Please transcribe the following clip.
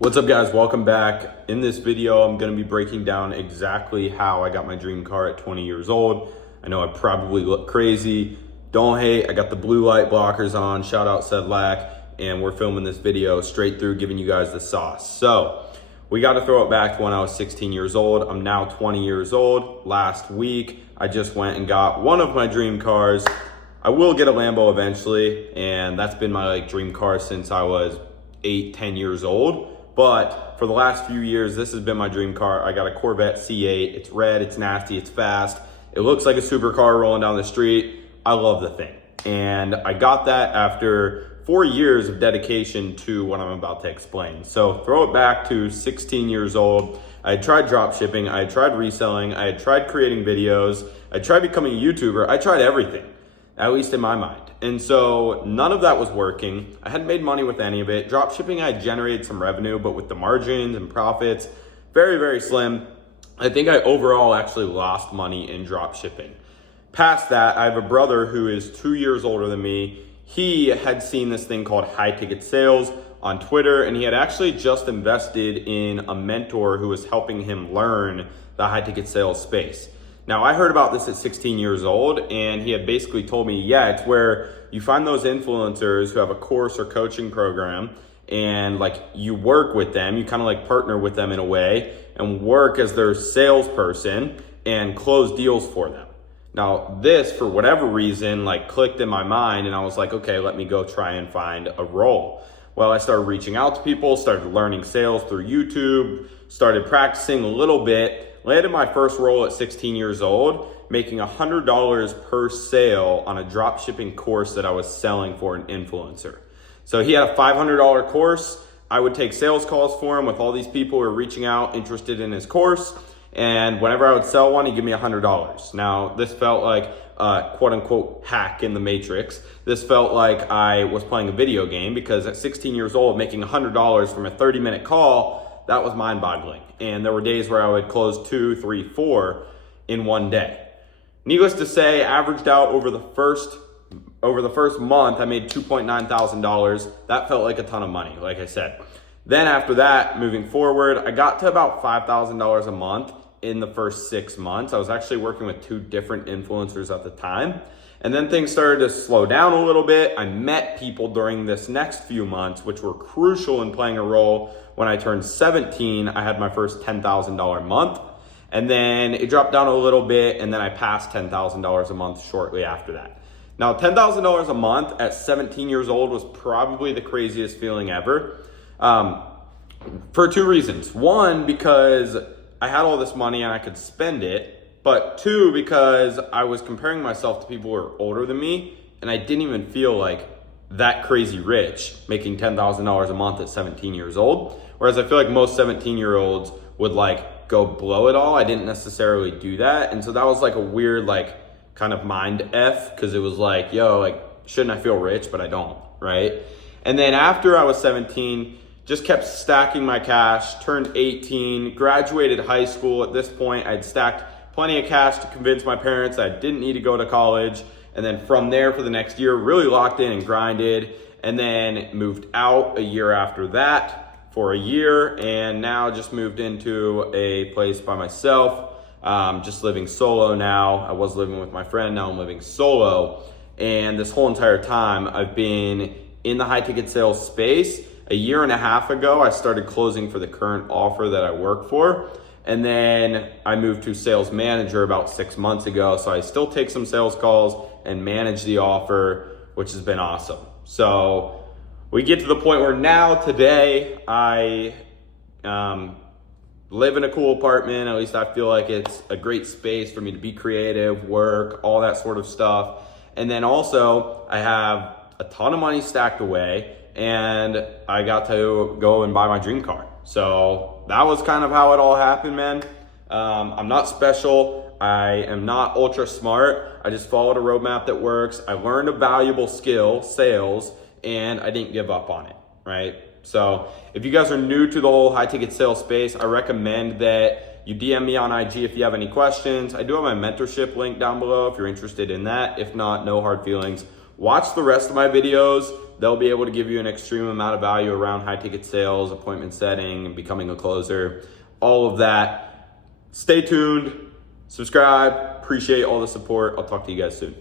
What's up guys, welcome back. In this video, I'm gonna be breaking down exactly how I got my dream car at 20 years old. I know I probably look crazy. Don't hate, I got the blue light blockers on, shout out Sedlac, and we're filming this video straight through giving you guys the sauce. So, we gotta throw it back to when I was 16 years old. I'm now 20 years old. Last week, I just went and got one of my dream cars. I will get a Lambo eventually, and that's been my dream car since I was 8-10 years old. But for the last few years, this has been my dream car. I got a Corvette C8. It's red, it's nasty, it's fast. It looks like a supercar rolling down the street. I love the thing. And I got that after 4 years of dedication to what I'm about to explain. So throw it back to 16 years old. I had tried drop shipping, I had tried reselling, I had tried creating videos, I tried becoming a YouTuber, I tried everything, at least in my mind. And so none of that was working. I hadn't made money with any of it. Drop shipping, I had generated some revenue, but with the margins and profits, very, very slim. I think I overall actually lost money in drop shipping. Past that, I have a brother who is 2 years older than me. He had seen this thing called high ticket sales on Twitter, and he had actually just invested in a mentor who was helping him learn the high ticket sales space. Now, I heard about this at 16 years old, and he had basically told me, yeah, it's where you find those influencers who have a course or coaching program, and you work with them, you kind of partner with them in a way, and work as their salesperson and close deals for them. Now, this, for whatever reason, clicked in my mind, and I was like, okay, let me go try and find a role. Well, I started reaching out to people, started learning sales through YouTube, started practicing a little bit, landed my first role at 16 years old, making $100 per sale on a drop shipping course that I was selling for an influencer. So he had a $500 course. I would take sales calls for him with all these people who were reaching out interested in his course. And whenever I would sell one, he'd give me $100. Now, this felt like a quote unquote hack in the matrix. This felt like I was playing a video game because at 16 years old, making $100 from a 30-minute call, that was mind-boggling. And there were days where I would close 2, 3, 4 in one day. Needless to say, averaged out over the first month, I made $2.9 thousand. That felt like a ton of money, like I said. Then after that, moving forward, I got to about $5,000 a month in the first 6 months. I was actually working with 2 different influencers at the time. And then things started to slow down a little bit. I met people during this next few months, which were crucial in playing a role. When I turned 17, I had my first $10,000 month. And then it dropped down a little bit, and then I passed $10,000 a month shortly after that. Now, $10,000 a month at 17 years old was probably the craziest feeling ever. For 2 reasons. One, because I had all this money and I could spend it. But 2, because I was comparing myself to people who were older than me, and I didn't even feel like that crazy rich making $10,000 a month at 17 years old. Whereas I feel like most 17-year-olds would go blow it all. I didn't necessarily do that. And so that was a weird kind of mind F, because it was shouldn't I feel rich? But I don't, right? And then after I was 17, just kept stacking my cash, turned 18, graduated high school. At this point, I'd stacked plenty of cash to convince my parents I didn't need to go to college. And then from there for the next year, really locked in and grinded, and then moved out a year after that for a year, and now just moved into a place by myself, just living solo now. I was living with my friend, now I'm living solo. And this whole entire time I've been in the high ticket sales space. A year and a half ago, I started closing for the current offer that I work for. And then I moved to sales manager about 6 months ago. So I still take some sales calls and manage the offer, which has been awesome. So we get to the point where now today I live in a cool apartment. At least I feel like it's a great space for me to be creative, work, all that sort of stuff. And then also I have a ton of money stacked away, and I got to go and buy my dream car. So that was kind of how it all happened, man. I'm not special. I am not ultra smart. I just followed a roadmap that works. I learned a valuable skill, sales, and I didn't give up on it, right? So if you guys are new to the whole high ticket sales space, I recommend that you DM me on IG if you have any questions. I do have my mentorship link down below if you're interested in that. If not, no hard feelings. Watch the rest of my videos. They'll be able to give you an extreme amount of value around high ticket sales, appointment setting, and becoming a closer, all of that. Stay tuned, subscribe, appreciate all the support. I'll talk to you guys soon.